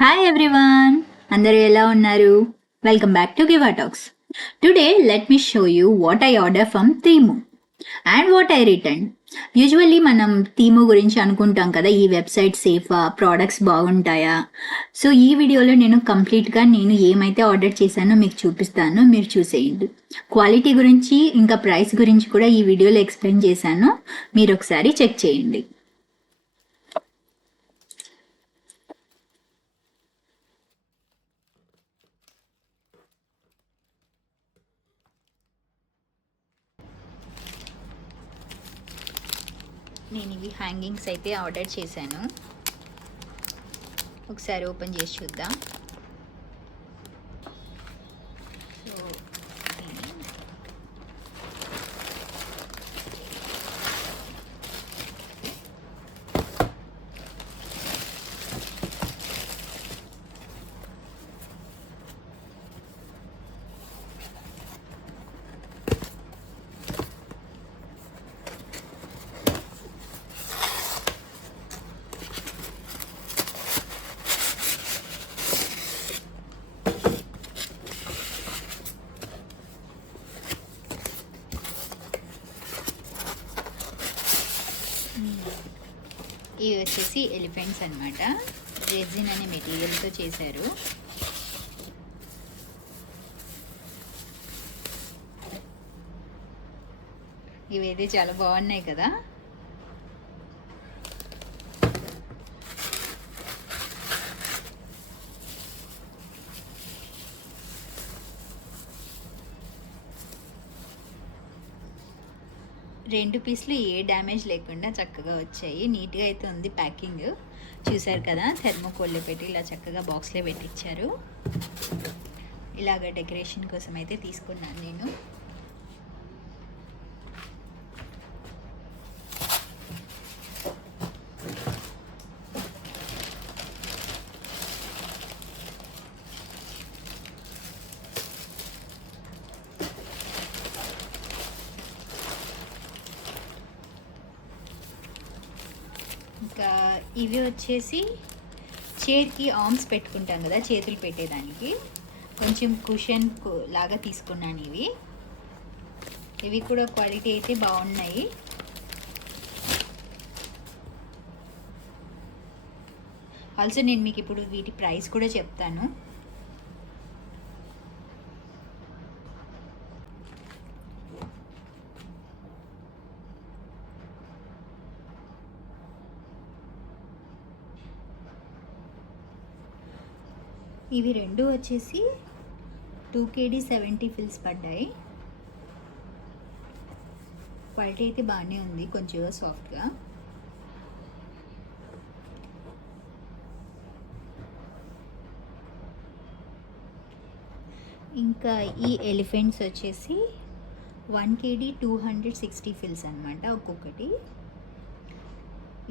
Hi everyone, అందరూ ఎలా ఉన్నారు? Welcome back to Giva talks. Today let me show you what I order from Temu and what I return. Usually మనం Temu గురించి అనుకుంటాం కదా, ఈ వెబ్సైట్ సేఫా, ప్రోడక్ట్స్ బాగుంటాయా. సో ఈ వీడియోలో నేను కంప్లీట్గా నేను ఏమైతే ఆర్డర్ చేశానో మీకు చూపిస్తాను, మీరు చూసేయండి. క్వాలిటీ గురించి ఇంకా ప్రైస్ గురించి కూడా ఈ వీడియోలో ఎక్స్ప్లెయిన్ చేశాను, మీరు ఒకసారి చెక్ చేయండి. నేను ఇవి హ్యాంగింగ్స్ అయితే ఆర్డర్ చేశాను, ఒకసారి ఓపెన్ చేసి చూద్దాం. సో ఇవి వచ్చేసి ఎలిఫెంట్స్ అన్నమాట, రెజిన్ అనే మెటీరియల్తో చేశారు. ఇవైతే చాలా బాగున్నాయి కదా. రెండు పీస్లు ఏ డ్యామేజ్ లేకుండా చక్కగా వచ్చాయి, నీట్గా అయితే ఉంది ప్యాకింగ్. చూసారు కదా, థెర్మోకోల్లో పెట్టి ఇలా చక్కగా బాక్స్లో పెట్టించారు. ఇలాగ డెకరేషన్ కోసం అయితే తీసుకున్నాను నేను. ఇంకా ఇవి వచ్చేసి చైర్కి ఆర్మ్స్ పెట్టుకుంటాం కదా, చేతులు పెట్టేదానికి కొంచెం కుషన్ లాగా తీసుకున్నాను. ఇవి కూడా క్వాలిటీ అయితే బాగున్నాయి. ఆల్సో నేను మీకు ఇప్పుడు వీటి ప్రైస్ కూడా చెప్తాను. ఇవి రెండు వచ్చేసి 2 kg 70 ఫిల్స్ పడ్డాయి. క్వాలిటీ అయితే బాగానే ఉంది, కొంచెం సాఫ్ట్గా. ఇంకా ఈ ఎలిఫెంట్స్ వచ్చేసి 1 kg 260 ఫిల్స్ అనమాట ఒక్కొక్కటి.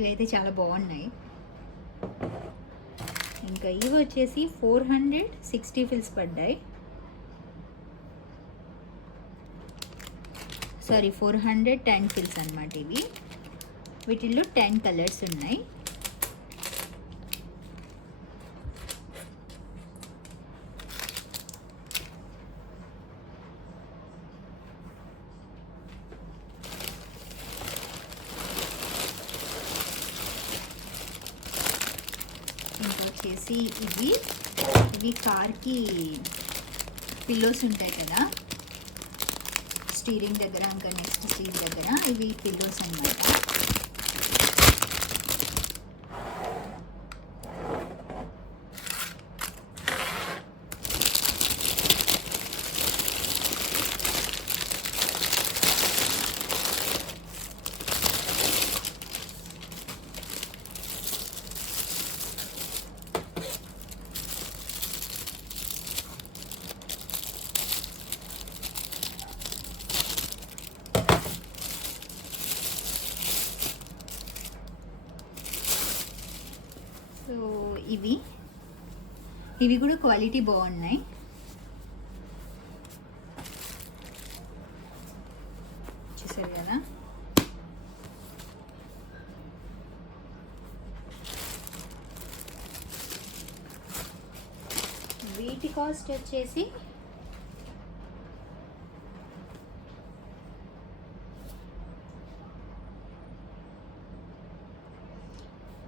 ఇవైతే చాలా బాగున్నాయి. ఇంకా ఇవి వచ్చేసి 460 ఫిల్స్ పడ్డాయి. సారీ, 410 ఫిల్స్ అనమాట ఇవి. వీటిల్లో 10 కలర్స్ ఉన్నాయి. వచ్చేసి ఇవి కార్కి పిల్లోస్ ఉంటాయి కదా, స్టీరింగ్ దగ్గర ఇంకా నెక్స్ట్ సీట్ దగ్గర, ఇవి పిల్లోస్ అన్నమాట. సో ఇవి కూడా క్వాలిటీ బాగున్నాయి. చూసారు కదా. వీటి కాస్ట్ వచ్చేసి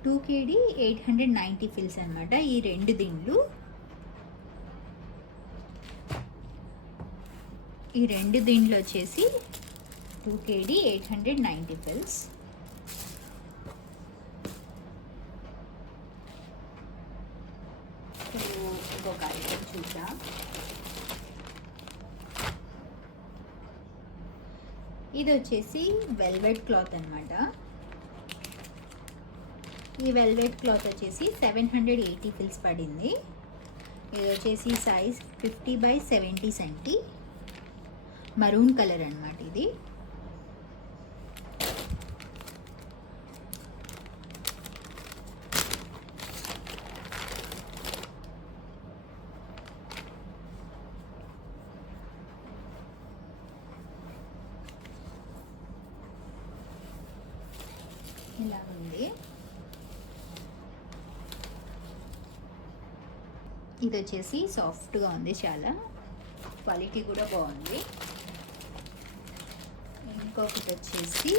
టూ కేడీ 890 ఫిల్స్ అనమాట. ఈ రెండు దిండ్లు వచ్చేసి 2 kd 890 ఫిల్స్. ఇంకొక ఐటమ్ చూద్దాం. ఇది వచ్చేసి వెల్వెట్ క్లాత్ అనమాట. ఈ వెల్వెట్ క్లాత్ వచ్చేసి 780 ఫిల్స్ పడింది. ఇది వచ్చేసి సైజ్ 50/70 సెంటీ, మరూన్ కలర్ అనమాట. ఇది ఇలా ఉంది. ఇది వచ్చేసి సాఫ్ట్గా ఉంది, చాలా క్వాలిటీ కూడా బాగుంది. ఇంకొకటి వచ్చేసి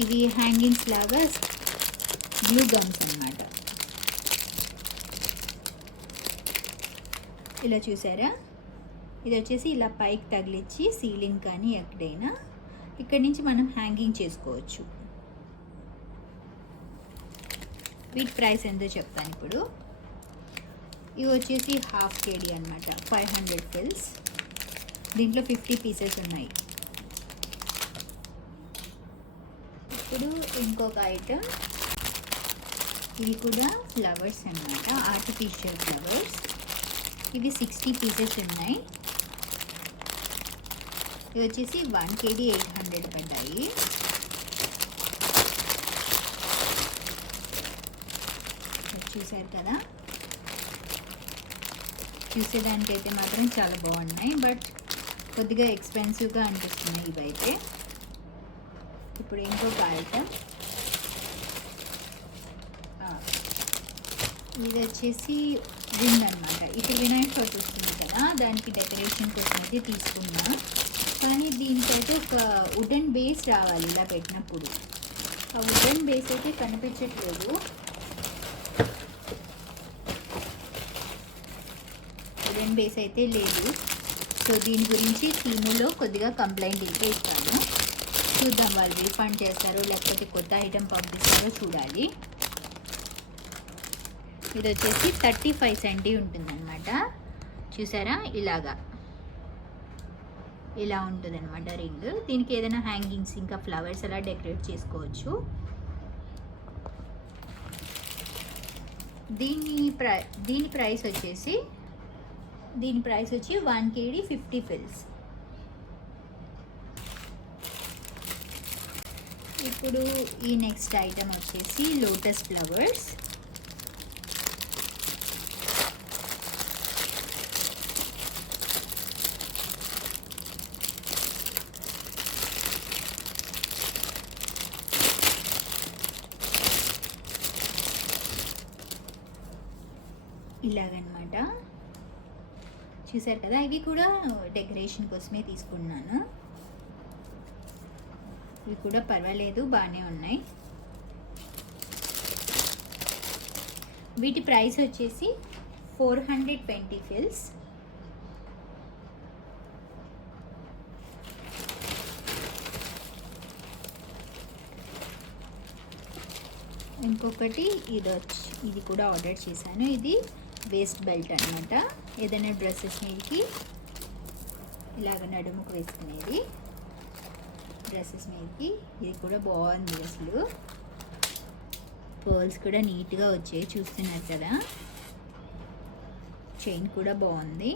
ఇవి హ్యాంగింగ్స్ లాగా గ్లూ గమ్స్ అన్నమాట. ఇలా చూసారా, ఇది వచ్చేసి ఇలా పైకి తగిలించి సీలింగ్ కానీ ఎక్కడైనా ఇక్కడి నుంచి మనం హ్యాంగింగ్ చేసుకోవచ్చు. వీటి ప్రైస్ ఎంతో చెప్తాను ఇప్పుడు. ఇవి వచ్చేసి 1/2 kd అనమాట, 500 ఫిల్స్. దీంట్లో 50 పీసెస్ ఉన్నాయి. ఇప్పుడు ఇంకొక ఐటమ్, ఇవి కూడా ఫ్లవర్స్ అన్నమాట, ఆర్టిఫిషియల్ ఫ్లవర్స్. ఇవి 60 పీసెస్ ఉన్నాయి. ఇవి వచ్చేసి 1 kd 800 పడ్డాయి. చూసారు కదా, చూసేదానికైతే మాత్రం చాలా బాగున్నాయి, బట్ కొద్దిగా ఎక్స్పెన్సివ్గా అనిపిస్తున్నాయి ఇవైతే. ఇప్పుడు ఇంకొక ఐటమ్, ఇది వచ్చేసి రింగ్ అనమాట. ఇప్పుడు వినాయక చవితి వస్తుంది కదా, దానికి డెకరేషన్ కోసం అయితే తీసుకున్నా. కానీ దీనికైతే ఒక వుడెన్ బేస్ రావాలి ఇలా పెట్టినప్పుడు. ఆ వుడెన్ బేస్ అయితే కనిపించట్లేదు. వుడెన్ బేస్ అయితే లేదు. సో దీని గురించి టీములో కొద్దిగా కంప్లైంట్ అయితే ఇస్తాను. చూద్దాం వాళ్ళు రీఫండ్ చేస్తారో లేకపోతే కొత్త ఐటెం పంపిస్తారో చూడాలి. ఇది వచ్చేసి 35 సెంటీ ఉంటుందన్నమాట. చూసారా, ఇలా ఉంటుంది అనమాట రింగ్. దీనికి ఏదైనా హ్యాంగింగ్స్ ఇంకా ఫ్లవర్స్ అలా డెకరేట్ చేసుకోవచ్చు. దీని ప్రైస్ వచ్చి 1 kd 50 ఫిల్స్. ఇప్పుడు ఈ నెక్స్ట్ ఐటమ్ వచ్చేసి లోటస్ ఫ్లవర్స్. ఇలాగనమాట, చూసారు కదా. ఇవి కూడా డెకరేషన్ కోసమే తీసుకున్నాను. ఇవి కూడా పర్వాలేదు, బాగానే ఉన్నాయి. వీటి ప్రైస్ వచ్చేసి 420 ఫిల్స్. ఇంకొకటి ఇది కూడా ఆర్డర్ చేశాను. ఇది వేస్ట్ బెల్ట్ అనమాట. ఏదైనా డ్రెస్సెస్ మీదకి ఇలాగ నడుముకు వేసుకునేది, డ్రెస్సెస్ మీదకి. ఇది కూడా బాగుంది అసలు. పర్ల్స్ కూడా నీట్గా వచ్చాయి, చూస్తున్నారు కదా. చైన్ కూడా బాగుంది,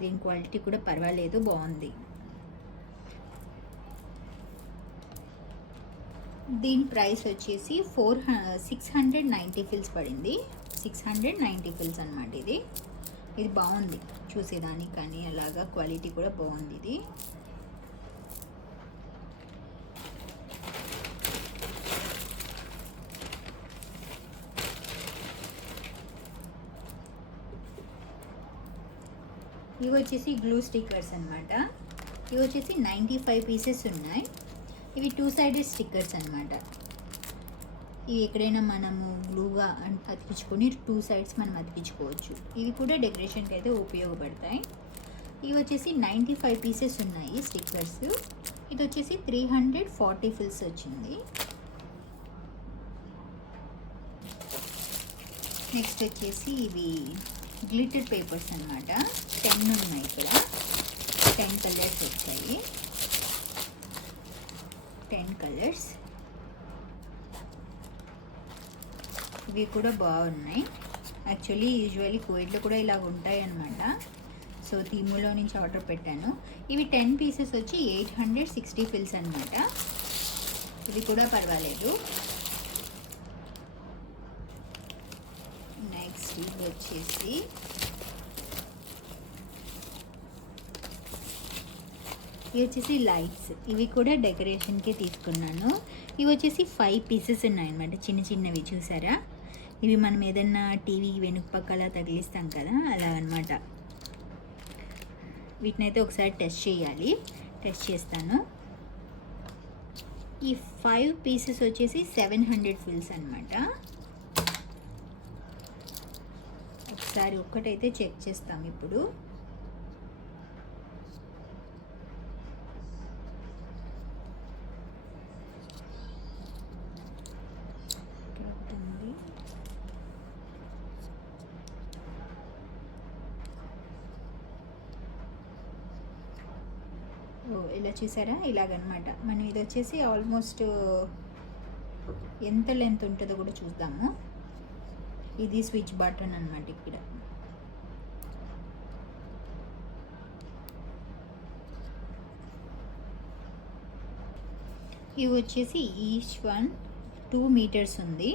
దీని క్వాలిటీ కూడా పర్వాలేదు, బాగుంది. దీని ప్రైస్ వచ్చేసి 690 ఫిల్స్ పడింది. 690 ఫిల్స్ అనమాట. ఇది బాగుంది చూసేదానికి, కానీ అలాగా క్వాలిటీ కూడా బాగుంది. ఇది ఇవి వచ్చేసి గ్లూ స్టిక్కర్స్ అనమాట. ఇవి వచ్చేసి 95 పీసెస్ ఉన్నాయి. ఇవి 2 సైడెడ్ స్టిక్కర్స్ అనమాట. ఇవి ఎక్కడైనా మనము గ్లూగా అతికించుకొని 2 సైడ్స్ మనం అతికించుకోవచ్చు. ఇవి కూడా డెకరేషన్కి అయితే ఉపయోగపడతాయి. ఇవి వచ్చేసి 95 పీసెస్ ఉన్నాయి స్టిక్కర్స్. ఇది వచ్చేసి 340 ఫిల్స్ వచ్చింది. నెక్స్ట్ వచ్చేసి ఇవి గ్లిటర్ పేపర్స్ అనమాట. 10 ఉన్నాయి ఇక్కడ. 10 కలర్స్ వచ్చాయి. 10 కలర్స్. ఇవి కూడా బాగున్నాయి. యాక్చువల్లీ యూజువల్లీ కోవిడ్లో కూడా ఇలా ఉంటాయి అన్నమాట. సో తీములో నుంచి ఆర్డర్ పెట్టాను. ఇవి 10 పీసెస్ వచ్చి 860 ఫిల్స్ అనమాట. ఇది కూడా పర్వాలేదు. నెక్స్ట్ ఇది వచ్చేసి ఇవి వచ్చేసి లైట్స్. ఇవి కూడా డెకరేషన్కే తీసుకున్నాను. ఇవి వచ్చేసి 5 పీసెస్ ఉన్నాయన్నమాట. చిన్న చిన్నవి చూసారా? ఇవి మనం ఏదన్నా టీవీ వెనుక పక్కల తగిలిస్తాం కదా, అలా అనమాట. వీటినైతే ఒకసారి టెస్ట్ చేయాలి. టెస్ట్ చేస్తాను. ఈ 5 పీసెస్ వచ్చేసి 700 ఫిల్స్ అనమాట. ఒకసారి ఒక్కటైతే చెక్ చేస్తాం ఇప్పుడు. ఇలా చూసారా? ఇలాగనమాట. మనం ఇది వచ్చేసి ఆల్మోస్ట్ ఎంత లెంత్ ఉంటుందో కూడా చూద్దాము. ఇది స్విచ్ బటన్ అనమాట. ఇక్కడ ఇవి వచ్చేసి ఈచ్ వన్ 2 మీటర్స్ ఉంది.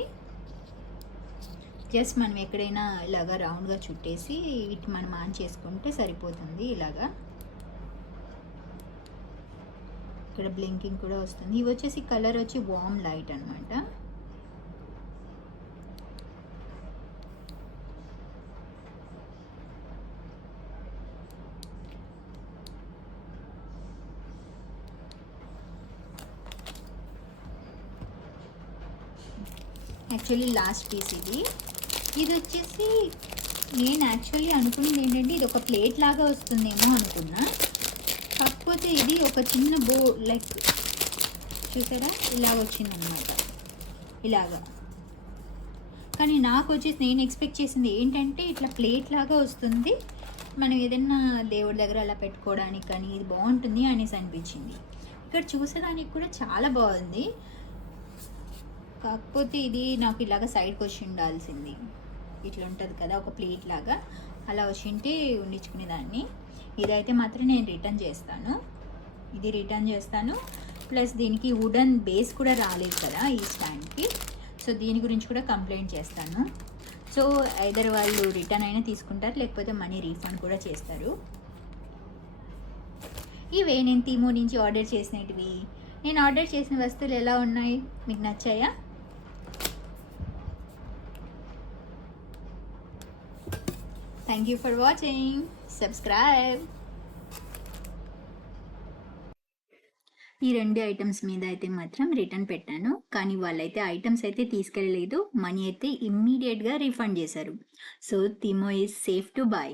జస్ట్ మనం ఎక్కడైనా ఇలాగా రౌండ్గా చుట్టేసి వీటి మనం ఆన్ చేసుకుంటే సరిపోతుంది. ఇలాగా ఇక్కడ బ్లింకింగ్ కూడా వస్తుంది. ఇవి వచ్చేసి కలర్ వచ్చి వార్మ్ లైట్ అనమాట. యాక్చువల్లీ లాస్ట్ పీస్ ఇది వచ్చేసి నేను యాక్చువల్లీ అనుకున్నది ఏంటంటే ఇది ఒక ప్లేట్ లాగా వస్తుందేమో అనుకున్నా. కాకపోతే ఇది ఒక చిన్న లైక్ చూసారా? ఇలాగ వచ్చిందనమాట. ఇలాగా. కానీ నాకు వచ్చేసి నేను ఎక్స్పెక్ట్ చేసింది ఏంటంటే ఇట్లా ప్లేట్ లాగా వస్తుంది, మనం ఏదైనా దేవుడి దగ్గర అలా పెట్టుకోవడానికి కానీ ఇది బాగుంటుంది అనేసి అనిపించింది. ఇక్కడ చూసేదానికి కూడా చాలా బాగుంది. కాకపోతే ఇది నాకు ఇలాగ సైడ్కి వచ్చి ఉండాల్సింది. ఇట్లా ఉంటుంది కదా ఒక ప్లేట్ లాగా, అలా వచ్చింటే ఉండించుకునేదాన్ని. ఇదైతే మాత్రం నేను రిటర్న్ చేస్తాను. ఇది రిటర్న్ చేస్తాను. ప్లస్ దీనికి వుడెన్ బేస్ కూడా రాలేదు కదా ఈ స్టాండ్కి. సో దీని గురించి కూడా కంప్లైంట్ చేస్తాను. సో ఐదర్ వాళ్ళు రిటర్న్ అయినా తీసుకుంటారు, లేకపోతే మనీ రీఫండ్ కూడా చేస్తారు. ఇవే నేను తీమో నుంచి ఆర్డర్ చేసినవి. నేను ఆర్డర్ చేసిన వస్తువులు ఎలా ఉన్నాయి, మీకు నచ్చాయా? Thank you for watching. Subscribe. ఈ 2 ఐటమ్స్ మీద అయితే మాత్రం రిటర్న్ పెట్టాను, కానీ వాళ్ళైతే ఐటమ్స్ అయితే తీసుకెళ్ళలేదు. మనీ అయితే ఇమ్మీడియట్గా రీఫండ్ చేశారు. So Temu is safe to by.